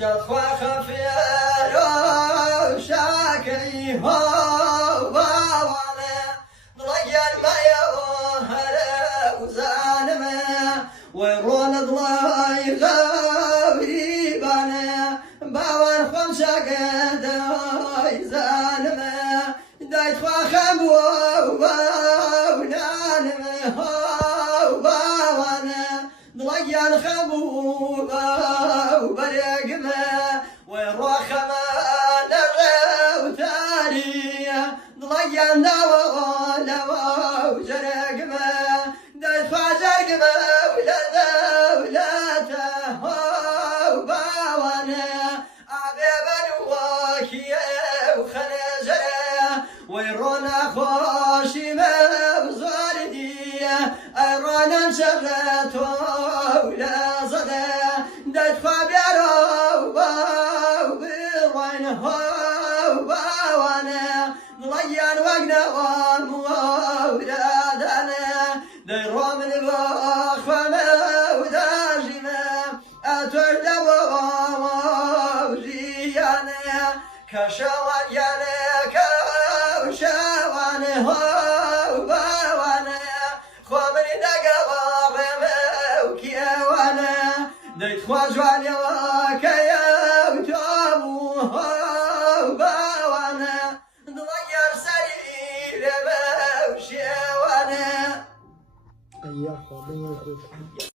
جد خواه خفیر و شاکی ها باوانه دلگیر مایه و هره و زانمه و رون دلای غوری بانه باوان خوام شاکه دای زانمه دایت خواه خبو و نانمه ها باوانه دلگیر خبو و برگمه و روخمه نغو تاریه دلگیر نو جرگمه دایت خواه جرگمه ولدته ها باوانه وكيه وخنزره ويرونا خوشي مبزوردي ايرونا مشغلته ولا صدى دايت خبيرو وبروين هو وانا ضليان وقنا ومولادنا دايرو من بخمه وداجمه اتردو كشوان يانا كشوان هو وانا خوامني دقا وكيا وانا ديت خواجوان يا وتابو هو وانا ضير سرير موشي وانا